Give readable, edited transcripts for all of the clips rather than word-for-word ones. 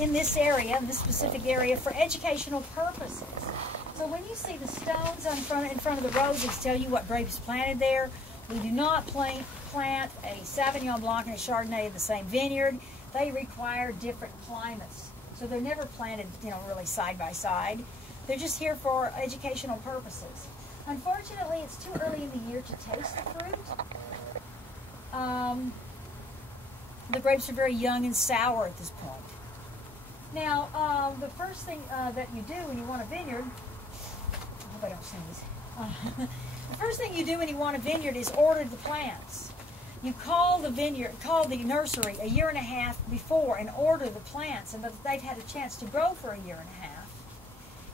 in this area, in this specific area, for educational purposes. So when you see the stones in front of the roses tell you what grapes planted there, we do not plant a Sauvignon Blanc and a Chardonnay in the same vineyard. They require different climates. So they're never planted, really side by side. They're just here for educational purposes. Unfortunately, it's too early in the year to taste the fruit. The grapes are very young and sour at this point. Now, the first thing that you do when you want a vineyard, I hope I don't sneeze. The first thing you do when you want a vineyard is order the plants. You call the nursery a year and a half before and order the plants, and they've had a chance to grow for a year and a half.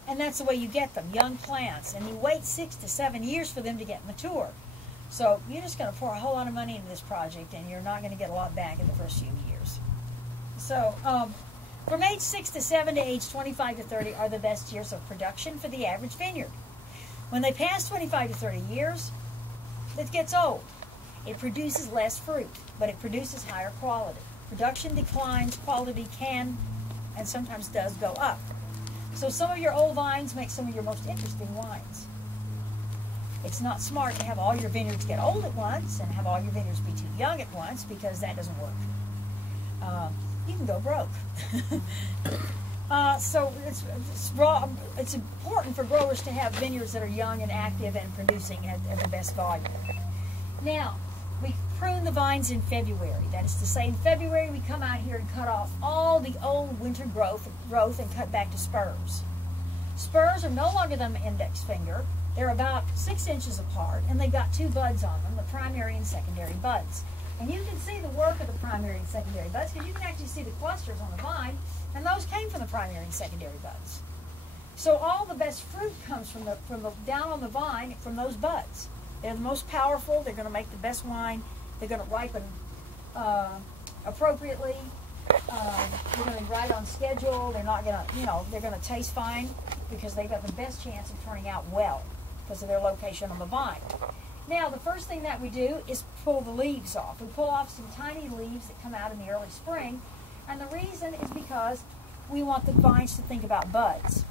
And that's the way you get them, young plants. And you wait 6 to 7 years for them to get mature. So you're just going to pour a whole lot of money into this project, and you're not going to get a lot back in the first few years. So from age 6 to 7 to age 25 to 30 are the best years of production for the average vineyard. When they pass 25 to 30 years, it gets old. It produces less fruit, but it produces higher quality. Production declines, quality can and sometimes does go up. So some of your old vines make some of your most interesting wines. It's not smart to have all your vineyards get old at once and have all your vineyards be too young at once, because that doesn't work. You can go broke. So it's important for growers to have vineyards that are young and active and producing at the best volume. Now, we prune the vines in February. That is to say, in February we come out here and cut off all the old winter growth and cut back to spurs. Spurs are no longer than an index finger. They're about 6 inches apart, and they've got 2 buds on them, the primary and secondary buds. And you can see the work of the primary and secondary buds, because you can actually see the clusters on the vine, and those came from the primary and secondary buds. So all the best fruit comes from the down on the vine from those buds. They're the most powerful. They're going to make the best wine. They're going to ripen appropriately. They're going to be right on schedule. They're not going to, they're going to taste fine, because they've got the best chance of turning out well because of their location on the vine. Now, the first thing that we do is pull the leaves off. We pull off some tiny leaves that come out in the early spring, and the reason is because we want the vines to think about buds.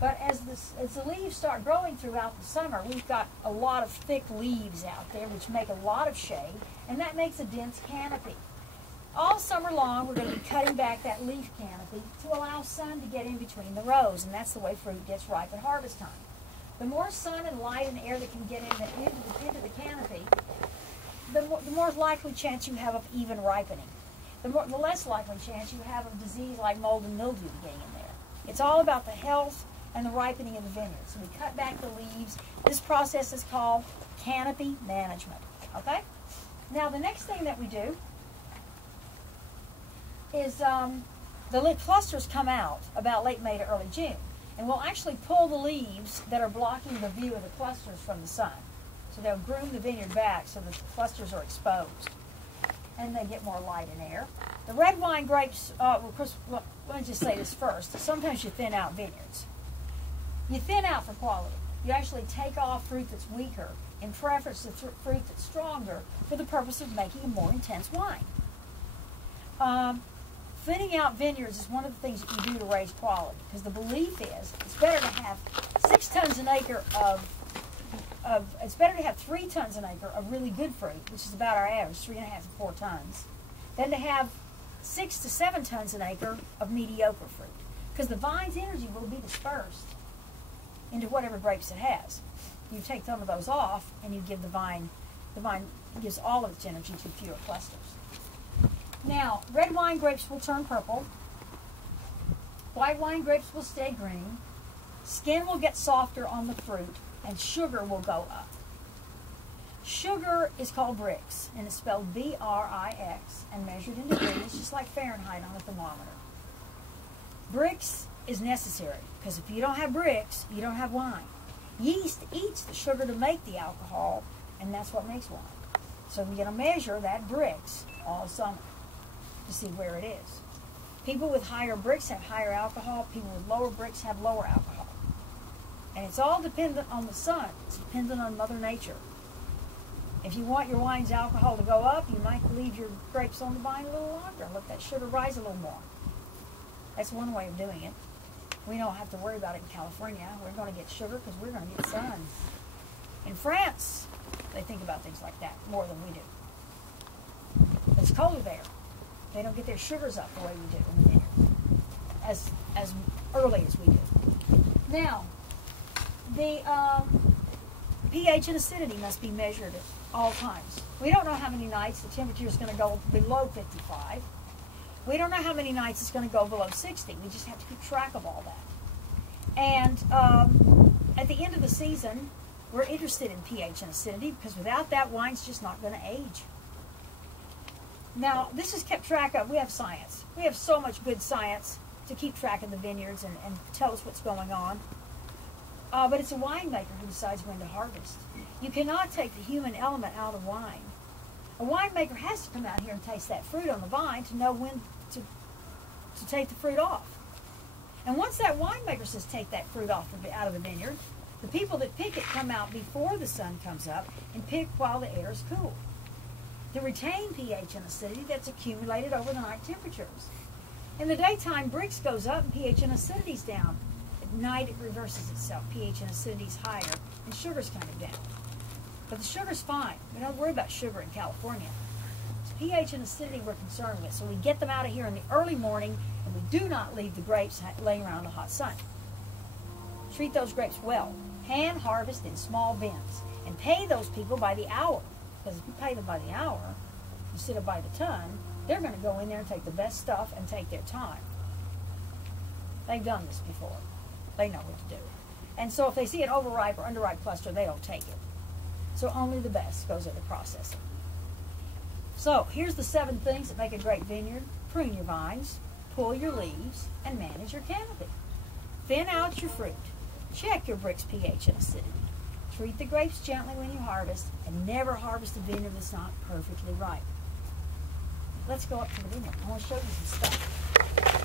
But as the leaves start growing throughout the summer, we've got a lot of thick leaves out there, which make a lot of shade, and that makes a dense canopy. All summer long, we're going to be cutting back that leaf canopy to allow sun to get in between the rows, and that's the way fruit gets ripe at harvest time. The more sun and light and air that can get into the canopy, the more likely chance you have of even ripening. The less likely chance you have of disease like mold and mildew getting in there. It's all about the health and the ripening of the vineyard. So we cut back the leaves. This process is called canopy management. Okay? Now the next thing that we do is the clusters come out about late May to early June. And we'll actually pull the leaves that are blocking the view of the clusters from the sun. So they'll groom the vineyard back so that the clusters are exposed. And they get more light and air. The red wine grapes, of course, let me just say this first. Sometimes you thin out vineyards. You thin out for quality. You actually take off fruit that's weaker in preference to fruit that's stronger for the purpose of making a more intense wine. Thinning out vineyards is one of the things that you do to raise quality, because the belief is it's better to have 6 tons an acre it's better to have 3 tons an acre of really good fruit, which is about our average, 3.5 to 4 tons, than to have 6 to 7 tons an acre of mediocre fruit, because the vine's energy will be dispersed into whatever grapes it has. You take some of those off, and you give the vine gives all of its energy to fewer clusters. Now, red wine grapes will turn purple, white wine grapes will stay green, skin will get softer on the fruit, and sugar will go up. Sugar is called Brix, and it's spelled B-R-I-X, and measured in degrees, just like Fahrenheit on a thermometer. Brix is necessary, because if you don't have Brix, you don't have wine. Yeast eats the sugar to make the alcohol, and that's what makes wine. So we're going to measure that Brix all summer to see where it is. People with higher Brix have higher alcohol. People with lower Brix have lower alcohol. And it's all dependent on the sun. It's dependent on Mother Nature. If you want your wine's alcohol to go up, you might leave your grapes on the vine a little longer and let that sugar rise a little more. That's one way of doing it. We don't have to worry about it in California. We're going to get sugar because we're going to get sun. In France, they think about things like that more than we do. It's colder there. They don't get their sugars up the way we do in the vineyard, as early as we do. Now, the pH and acidity must be measured at all times. We don't know how many nights the temperature is going to go below 55. We don't know how many nights it's going to go below 60. We just have to keep track of all that. And at the end of the season, we're interested in pH and acidity because without that, wine's just not going to age. Now, this is kept track of. We have science. We have so much good science to keep track of the vineyards and tell us what's going on. But it's a winemaker who decides when to harvest. You cannot take the human element out of wine. A winemaker has to come out here and taste that fruit on the vine to know when to take the fruit off. And once that winemaker says take that fruit off out of the vineyard, the people that pick it come out before the sun comes up and pick while the air is cool to retain pH and acidity that's accumulated over the night temperatures. In the daytime, Brix goes up and pH and acidity's down. At night, it reverses itself. pH and acidity's higher, and sugar's kind of down. But the sugar's fine. We don't worry about sugar in California. It's pH and acidity we're concerned with. So we get them out of here in the early morning, and we do not leave the grapes laying around in the hot sun. Treat those grapes well. Hand harvest in small bins, and pay those people by the hour. Because if you pay them by the hour instead of by the ton, they're going to go in there and take the best stuff and take their time. They've done this before. They know what to do. And so if they see an overripe or underripe cluster, they don't take it. So only the best goes into processing. So here's the 7 things that make a great vineyard. Prune your vines, pull your leaves, and manage your canopy. Thin out your fruit. Check your Brix pH and acidity. Treat the grapes gently when you harvest, and never harvest a vineyard that's not perfectly ripe. Let's go up to the vineyard. I want to show you some stuff.